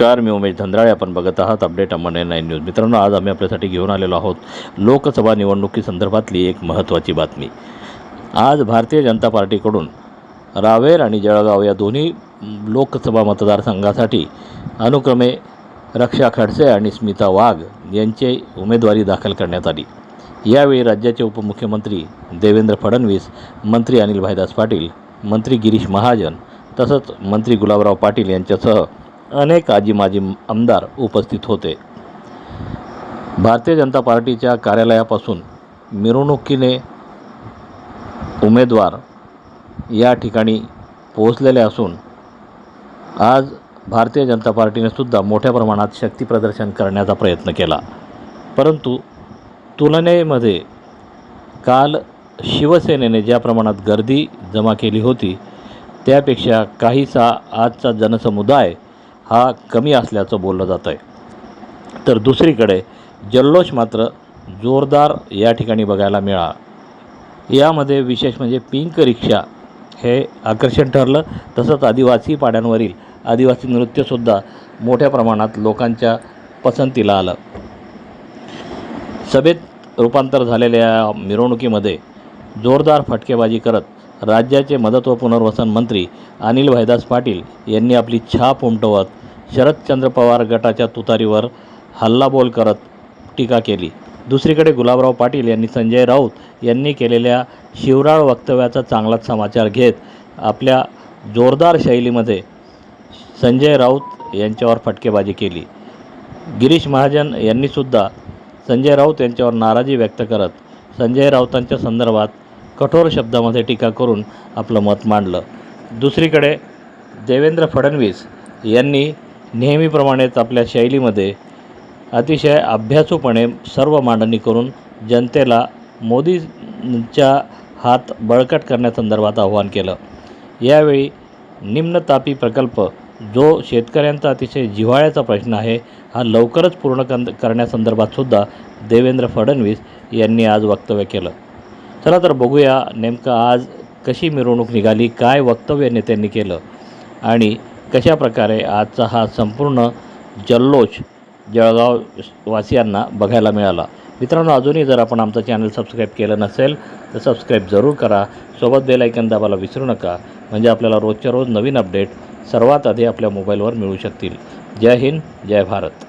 नमस्कार मी उमेश धंद्राळे. आपण बघत आहात अपडेट अंबाने नाईन न्यूज. मित्रांनो आज आम्ही आपल्यासाठी घेऊन आलेलो आहोत लोकसभा निवडणुकीसंदर्भातली एक महत्त्वाची बातमी. आज भारतीय जनता पार्टीकडून रावेर आणि जळगाव या दोन्ही लोकसभा मतदारसंघासाठी अनुक्रमे रक्षा खडसे आणि स्मिता वाघ यांची उमेदवारी दाखल करण्यात आली. यावेळी राज्याचे उपमुख्यमंत्री देवेंद्र फडणवीस मंत्री अनिल भाईदास पाटील मंत्री गिरीश महाजन तसंच मंत्री गुलाबराव पाटील यांच्यासह अनेक आजी माजी आमदार उपस्थित होते. भारतीय जनता पार्टीच्या कार्यालयापासून मिरवणुकीने उमेदवार या ठिकाणी पोहोचलेले असून आज भारतीय जनता पार्टीने सुद्धा मोठ्या प्रमाणात शक्ती प्रदर्शन करण्याचा प्रयत्न केला. परंतु तुलनेमध्ये काल शिवसेनेने ज्या प्रमाणात गर्दी जमा केली होती त्यापेक्षा काहीसा आजचा जनसमुदाय हा कमी असल्याचं बोललं जातं आहे तर दुसरीकडे जल्लोष मात्र जोरदार या ठिकाणी बघायला मिळाला. यामध्ये विशेष म्हणजे पिंक रिक्षा हे आकर्षण ठरलं. तसंच आदिवासी पाड्यांवरील आदिवासी नृत्यसुद्धा मोठ्या प्रमाणात लोकांच्या पसंतीला आलं. सभेत रूपांतर झालेल्या या मिरवणुकीमध्ये जोरदार फटकेबाजी करत राज्याचे मदत व पुनर्वसन मंत्री अनिल भाईदास पाटील यांनी आपली छाप उमटवत शरदचंद्र पवार गटाच्या तुतारीवर हल्लाबोल करत टीका केली. दुसरीकडे गुलाबराव पाटील यांनी संजय राऊत यांनी केलेल्या शिवराळ वक्तव्याचा चांगलाच समाचार घेत आपल्या जोरदार शैलीमध्ये संजय राऊत यांच्यावर फटकेबाजी केली. गिरीश महाजन यांनीसुद्धा संजय राऊत यांच्यावर नाराजी व्यक्त करत संजय राऊतांच्या संदर्भात कठोर शब्दामध्ये टीका करून आपलं मत मांडलं. दुसरीकडे देवेंद्र फडणवीस यांनी नेहमीप्रमाणेच आपल्या शैलीमध्ये अतिशय अभ्यासूपणे सर्व मांडणी करून जनतेला मोदींच्या हात बळकट करण्यासंदर्भात आवाहन केलं. यावेळी निम्नतापी प्रकल्प जो शेतकऱ्यांचा अतिशय जिव्हाळ्याचा प्रश्न आहे हा लवकरच पूर्ण कं करण्यासंदर्भातसुद्धा देवेंद्र फडणवीस यांनी आज वक्तव्य केलं. चला तर बघूया नेमकं आज कशी मिरवणूक निघाली काय वक्तव्य नेत्यांनी केलं आणि कशा प्रकारे आजचा हा संपूर्ण जल्लोष जळगाव वासियांना बघायला मिळाला? मित्रांनो अजूनही जर आपण आमचं चॅनल सबस्क्राईब केलं नसेल तर सबस्क्राईब जरूर करा. सोबत बेल ऐकन दाबायला विसरू नका. म्हणजे आपल्याला रोजच्या रोज नवीन अपडेट सर्वात आधी आपल्या मोबाईलवर मिळू शकतील. जय हिंद जय भारत.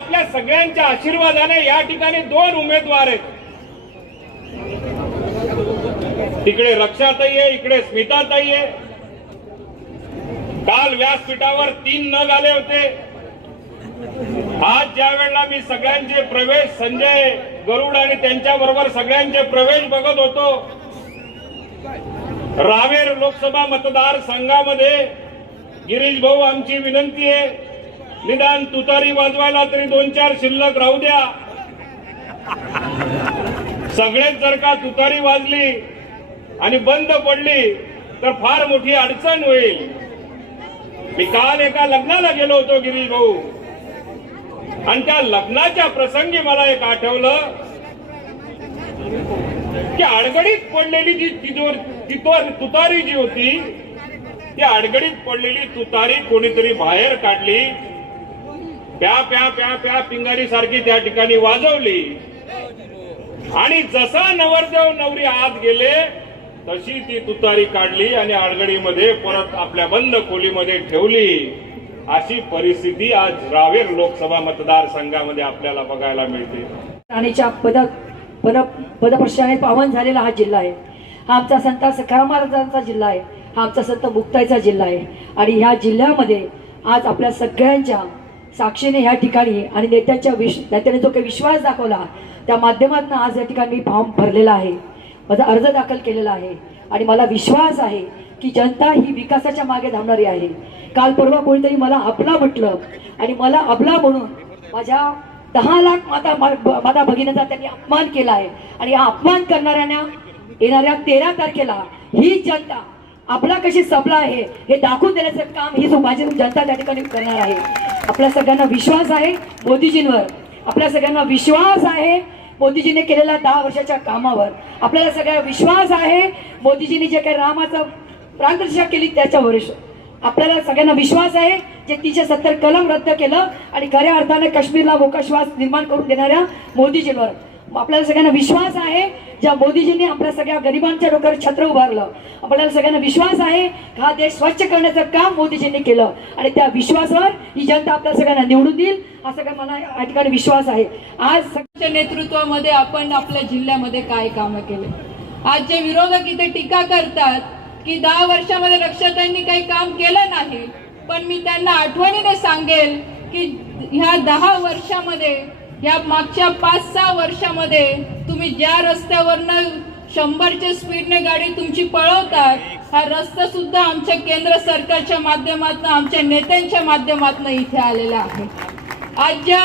आपल्या सगळ्यांच्या आशीर्वादाने या ठिकाणी दोन उमेदवार आहेत. तिकडे रक्षाताई आहे इकडे स्मिताताई आहे. काल व्यासपीठावर तीन नग आले होते. आज ज्या वेळेला मी सगळ्यांचे प्रवेश संजय गरुड आणि त्यांच्या बरोबर सगळ्यांचे प्रवेश बघत होतो रावेर लोकसभा मतदारसंघामध्ये गिरीश भाऊ आमची विनंती आहे निदान तुतारी वाजवायला तरी दोन चार शिल्लक राहू द्या. सगळेच जर का तुतारी वाजली आणि बंद पडली तर फार मोठी अडचण होईल. मी काल एका लग्नाला गेलो होतो गिरीश भाऊ. आणि त्या लग्नाच्या प्रसंगी मला एक आठवलं की अडगडीत पडलेली जी तिजोर तितोर तुतारी जी होती ती अडगडीत पडलेली तुतारी कोणीतरी बाहेर काढली प्या प्या प्या प्या पिंगारी सारखी त्या ठिकाणी वाजवली. आणि जसा नवरदेव नवरी आत गेले तशी ती तुतारी काढली आणि आडगडीमध्ये परत आपल्या बंद खोलीमध्ये ठेवली. अशी परिस्थिती आज रावेर लोकसभा मतदारसंघामध्ये आपल्याला बघायला मिळते. राणीच्या पद पद पदप्रश्नाने पावन झालेला हा जिल्हा आहे. हा आमचा संत सखाराम महाराजांचा जिल्हा आहे. हा आमचा संत मुक्ताईचा जिल्हा आहे. आणि ह्या जिल्ह्यामध्ये आज आपल्या सगळ्यांच्या साक्षीने ह्या ठिकाणी आणि नेत्यांच्या विश नेत्याने जो काही विश्वास दाखवला त्या माध्यमातून आज या ठिकाणी मी फॉर्म भरलेला आहे. माझा अर्ज दाखल केलेला आहे. आणि मला विश्वास आहे की जनता ही विकासाच्या मागे धावणारी आहे. काल परवा कोणीतरी मला आपला म्हटलं आणि मला आपला म्हणून माझ्या दहा लाख माता माता भगिनीचा त्यांनी अपमान केला आहे. आणि हा अपमान करणाऱ्यांना येणाऱ्या तेरा तारखेला ही जनता आपला कशी सबला आहे हे दाखवून देण्याचं काम ही जो माझी जनता त्या ठिकाणी करणार आहे. आपल्या सगळ्यांना विश्वास आहे मोदीजींवर. आपल्या सगळ्यांना विश्वास आहे मोदीजीने केलेल्या दहा वर्षाच्या कामावर. आपल्याला सगळ्या विश्वास आहे मोदीजींनी जे काही रामाचं प्राणप्रतिष्ठा केली त्याच्यावर आपल्याला सगळ्यांना विश्वास आहे जे तीनशे सत्तर कलम रद्द केलं आणि खऱ्या अर्थाने काश्मीरला मोका श्वास निर्माण करून देणाऱ्या मोदीजींवर. आपल्याला सगळ्यांना विश्वास आहे ज्या मोदीजींनी आपल्या सगळ्या गरिबांच्या डोक्यावर छत्र उभारलं आपल्याला सगळ्यांना विश्वास आहे हा देश स्वच्छ करण्याचं काम मोदीजींनी केलं? आणि त्या विश्वासावर ही जनता आपल्या सगळ्यांना निवडून देईल हा सगळ्या मला या ठिकाणी विश्वास आहे. आज सग- नेतृत्वामध्ये आपण आपल्या जिल्ह्यामध्ये काय कामं केले? आज जे विरोधक इथे टीका करतात की दहा वर्षामध्ये रक्षाताईंनी काही काम केलं नाही पण मी त्यांना आठवणीने सांगेल की ह्या दहा वर्षामध्ये या मागच्या पाच सहा वर्षामध्ये तुम्ही ज्या रस्त्यावरनं शंभरच्या स्पीडने गाडी तुमची पळवतात हा रस्ता सुद्धा आमच्या केंद्र सरकारच्या माध्यमातून आमच्या नेत्यांच्या माध्यमातून इथे आलेला आहे. आज ज्या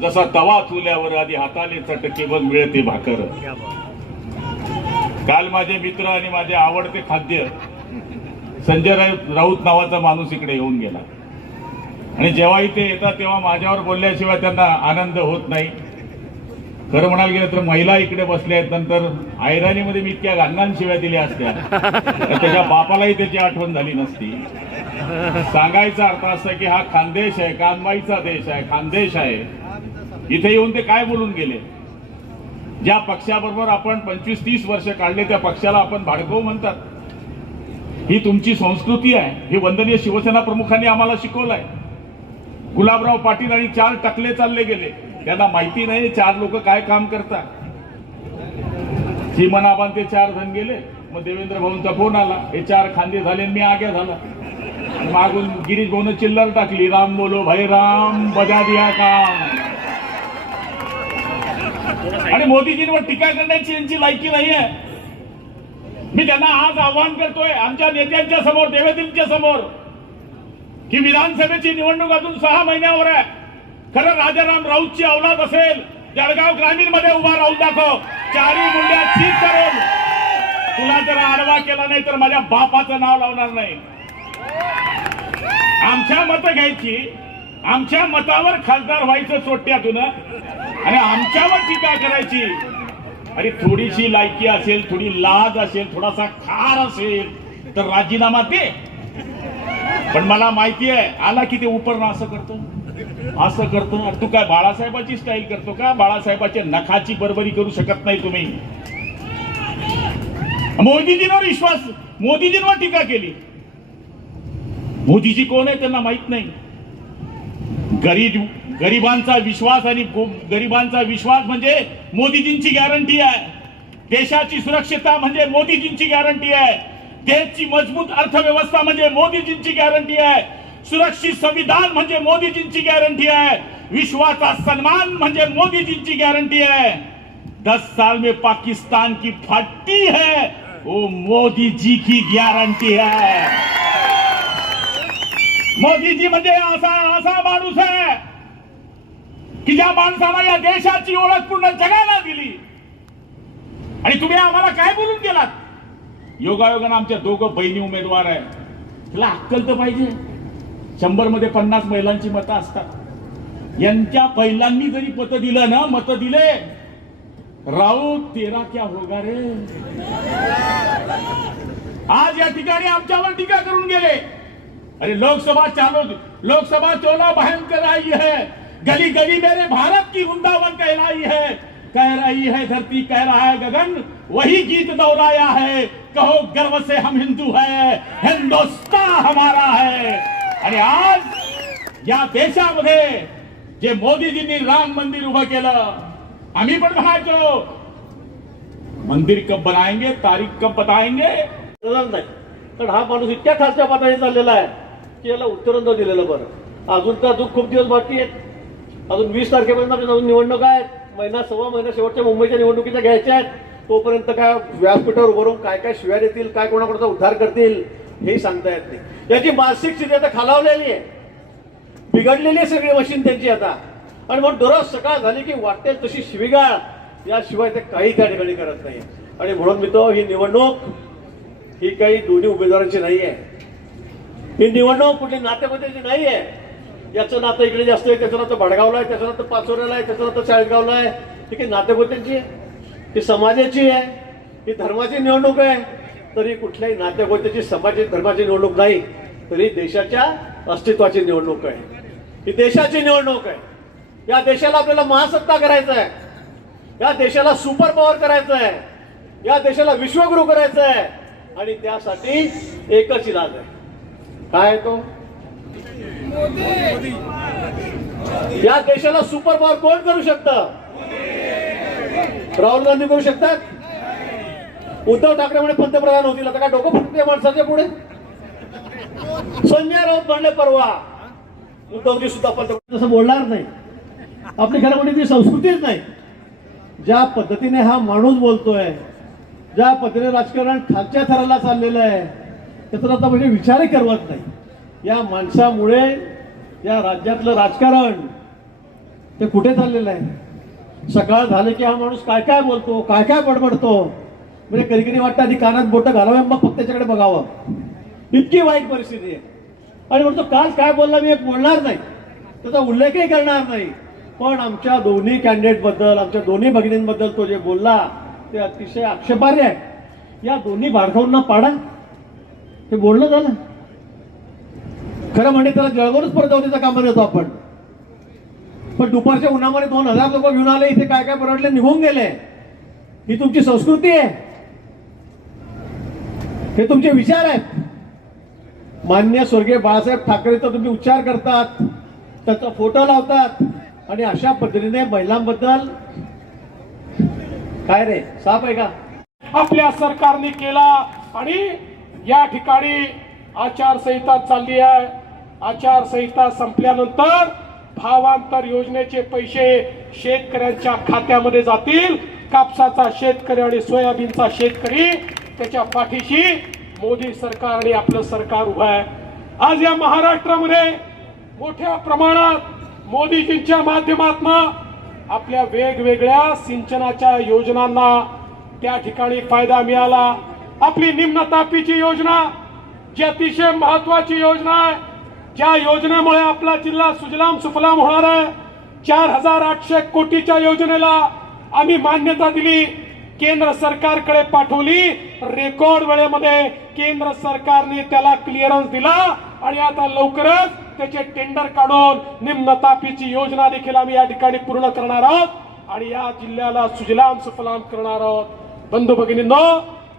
जसा तवा चुल्यावर आधी हाताने चटके बघ मिळते भाकर. काल माझे मित्र आणि माझे आवडते खाद्य संजय राऊत राऊत नावाचा माणूस इकडे येऊन गेला. आणि जेव्हा इथे येतात तेव्हा माझ्यावर बोलल्याशिवाय त्यांना आनंद होत नाही. खरं म्हणाल गेलं तर महिला इकडे बसल्या आहेत नंतर आयराणीमध्ये मी इतक्या गांगांशिवाय दिल्या असत्या. तर त्याच्या बापालाही त्याची आठवण झाली नसती. सांगायचा अर्थ असा की हा खानदेश आहे कानबाईचा देश आहे खानदेश आहे. इथे येऊन ते काय बोलून गेले? ज्या पक्षाबरोबर आपण पंचवीस तीस वर्ष काढले त्या पक्षाला आपण भाडकव म्हणतात. ही तुमची संस्कृती आहे. ही वंदनीय शिवसेना प्रमुखांनी आम्हाला शिकवलंय. गुलाबराव पाटील आणि चार टकले चालले गेले. त्यांना माहिती नाही चार लोक काय काम करतात. चिमनाबान ते चार जण गेले. मग देवेंद्र भाऊंचा फोन आला. हे चार खांदे झाले आणि मी आग्या झाला. आणि मागून गिरीश भाऊन चिल्लर टाकली. राम बोलो भाई राम बजा दिया काम आणि मोदीजींवर टीका करण्याची यांची लायकी नाही आहे. मी त्यांना आज आवाहन करतोय. आमच्या नेत्यांच्या समोर देवेंद्रच्या समोर. ही विधानसभेची निवडणूक अजून सहा महिन्यावर आहे. खरं राजाराम राऊतची औलाद असेल जळगाव ग्रामीणमध्ये उभा राहून दाखव. चारी मुंड्या चीज करून. तुला जर आडवा केला नाही तर माझ्या बापाचं नाव लावणार नाही. आमच्या मतं घ्यायची. आमच्या मतावर खासदार व्हायचं चोट्यातून आणि आमच्यावर टीका करायची. अरे थोडीशी लायकी असेल थोडी लाज असेल थोडासा खार असेल तर राजीनामा दे. पण मला माहिती आहे आला की ते उपरणं असं करतो. असं करतो. तू काय बाळासाहेबाची स्टाईल करतो का? बाळासाहेबाच्या नखाची बरोबरी करू शकत नाही तुम्ही. मोदीजींवर विश्वास मोदीजींवर टीका केली. मोदीजी कोण आहे त्यांना माहीत नाही. गरीब गरिबांचा विश्वास आणि गरिबांचा विश्वास म्हणजे मोदीजींची गॅरंटी आहे. देशाची सुरक्षितता म्हणजे मोदीजींची गॅरंटी आहे. देशची मजबूत अर्थव्यवस्था म्हणजे मोदीजींची गॅरंटी आहे. सुरक्षित संविधान म्हणजे मोदीजींची गॅरंटी आहे. विश्वाचा सन्मान म्हणजे मोदीजींची गॅरंटी आहे. दस साल में पाकिस्तान की फटती है वो मोदी जी की गॅरंटी है. मोदीजी म्हणजे असा असा माणूस आहे की ज्या माणसाला या देशाची ओळख पूर्ण जगायला दिली. आणि तुम्ही आम्हाला काय बोलून गेलात? योगायोगानं आमच्या दोघं बहिणी उमेदवार आहे तिला अक्कल तर पाहिजे. शंभरमध्ये पन्नास महिलांची मतं असतात. यांच्या पहिल्यांनी जरी मतं दिलं ना मतं दिले राऊ तेरा क्या होगा रे? आज या ठिकाणी आमच्यावर टीका करून गेले. अरे लोकसभा चालू लोकसभा चोला भयंकर आई है. गली गली मेरे भारत की वृंदावन कहलाई है. कह रही है धरती कह रहा है गगन वही गीत दोहराया है. कहो गर्व से हम हिंदू है हिंदुस्तान हमारा है। आणि आज या देशामध्ये जे मोदीजींनी राम मंदिर उभं केलं आम्ही पण म्हणायचो मंदिर कब बनाएंगे तारीख कब बताएंगे? नाही. कारण हा माणूस इतक्या खालच्या पातळी चाललेला आहे की याला उत्तरंद दिलेलं बरं. अजून तर अजून खूप दिवस बाकी आहेत. अजून वीस तारखेपर्यंत आपल्या नवीन निवडणुका आहेत. महिना सव्वा महिना शेवटच्या मुंबईच्या निवडणुकीच्या घ्यायच्या आहेत. तोपर्यंत काय व्यासपीठावर उभं राहून काय काय शिव्या देतील काय कोणाकोणाचा उद्धार करतील हे सांगता येत नाही. याची मानसिक स्थिती आता खालावलेली आहे. बिघडलेली आहे सगळी मशीन त्यांची आता. आणि मग दररोज सकाळ झाली की वाटते तशी शिवीगाळ. याशिवाय ते काही त्या ठिकाणी करत नाही आणि म्हणून मी तो ही निवडणूक ही काही दोन्ही उमेदवारांची नाही आहे ही निवडणूक कुठली नातेवाईकाची नाही आहे याचं नातं इकडे जास्त आहे त्याचं नातं भडगावला आहे त्याचं नातं पाचोऱ्याला आहे त्याचं नातं चाळीसगावला आहे. ठीक आहे नातेवाईकांची आहे ही समाजाची आहे ही धर्माची निवडणूक आहे. तरी कुठल्याही नातेवाईकाची समाजाची धर्माची निवडणूक नाही तर देशाच्या अस्तित्वाची निवडणूक आहे. ही देशाची निवडणूक आहे. या देशाला आपल्याला महासत्ता करायचं आहे. या देशाला सुपर पॉवर करायचं आहे. या देशाला विश्वगुरु करायचं आहे. आणि त्यासाठी एकच इलाज आहे. काय आहे तो? या देशाला सुपर पॉवर कोण करू शकतं? राहुल गांधी करू शकतात? उद्धव ठाकरे म्हणे पंतप्रधान होतील. आता काय डोकं फुटते माणसाच्या पुढे? संजय राऊत म्हणले परवा. उद्धवजी सुद्धा पंतप्रधान तसं बोलणार नाही. आपली खरं म्हणजे ती संस्कृतीच नाही. ज्या पद्धतीने हा माणूस बोलतोय ज्या पद्धतीने राजकारण खालच्या थराला चाललेलं आहे त्याचा आता म्हणजे विचारही करवत नाही. या माणसामुळे या राज्यातलं राजकारण ते कुठे चाललेलं आहे? सकाळ झाले की हा माणूस काय काय बोलतो काय काय बडबडतो? म्हणजे कधी कधी वाटतं आधी कानात बोटं घालावं मग फक्त त्याच्याकडे बघावं. इतकी वाईट परिस्थिती आहे. आणि म्हणतो काल काय बोलला मी एक बोलणार नाही. त्याचा उल्लेखही करणार नाही. पण आमच्या दोन्ही कॅन्डिडेटबद्दल आमच्या दोन्ही भगिनींबद्दल तो जे बोलला ते अतिशय आक्षेपार्ह आहे. या दोन्ही बारकाऊंना पाडा. ते बोलणं झालं. खरं म्हणजे त्याला जळगावच परतवण्याचं काम देतो आपण. पण दुपारच्या उन्हामध्ये दोन हजार लोक घेऊन आले इथे काय काय परवडले निघून गेले. ही तुमची संस्कृती आहे. हे तुमचे विचार आहेत. मान्य स्वर्गीय बाळासाहेब ठाकरेचा तुम्ही उच्चार करतात त्याचा फोटो लावतात आणि अशा पद्धतीने महिलांबद्दल काय रे साप आहे का? आपल्या सरकारने केला आणि या ठिकाणी आचारसंहिता चालली आहे. आचारसंहिता संपल्यानंतर भावांतर योजनेचे पैसे शेतकऱ्यांच्या खात्यामध्ये जातील. कापसाचा शेतकरी आणि सोयाबीनचा शेतकरी त्याच्या पाठीशी मोदी सरकार आणि आपलं सरकार उभं आहे. आज या महाराष्ट्रामध्ये मोठ्या प्रमाणात मोदीजींच्या माध्यमातून आपल्या वेगवेगळ्या सिंचनाच्या योजनांना त्या ठिकाणी फायदा मिळाला. आपली निम्न तापीची योजना जी अतिशय महत्वाची योजना आहे. ज्या योजनेमुळे आपला जिल्हा सुजलाम सुफलाम होणार आहे चार हजार आठशे कोटीच्या योजनेला आम्ही मान्यता दिली केंद्र सरकारकडे पाठवली रेकॉर्ड वेळेमध्ये केंद्र सरकारने त्याला क्लिअरन्स दिला आणि आता लवकरच त्याचे टेंडर काढून निम्न तापीची योजना देखील आम्ही या ठिकाणी पूर्ण करणार आहोत आणि या जिल्ह्याला सुजलाम सुफलाम करणार आहोत. बंधू भगिनींनो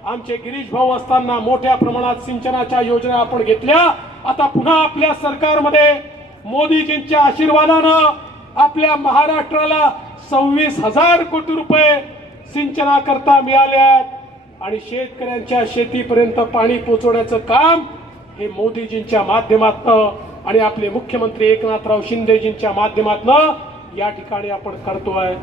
आमचे गिरीश भाऊ असताना मोठ्या प्रमाणात सिंचनाच्या योजना आपण घेतल्या. आता पुन्हा आपल्या सरकारमध्ये मोदीजींच्या आशीर्वादानं आपल्या महाराष्ट्राला सव्वीस हजार कोटी रुपये सिंचनाकरता मिळाले आहेत. आणि शेतकऱ्यांच्या शेतीपर्यंत पाणी पोचवण्याचं काम हे मोदीजींच्या माध्यमातनं आणि आपले मुख्यमंत्री एकनाथराव शिंदेजींच्या माध्यमातनं या ठिकाणी आपण करतोय.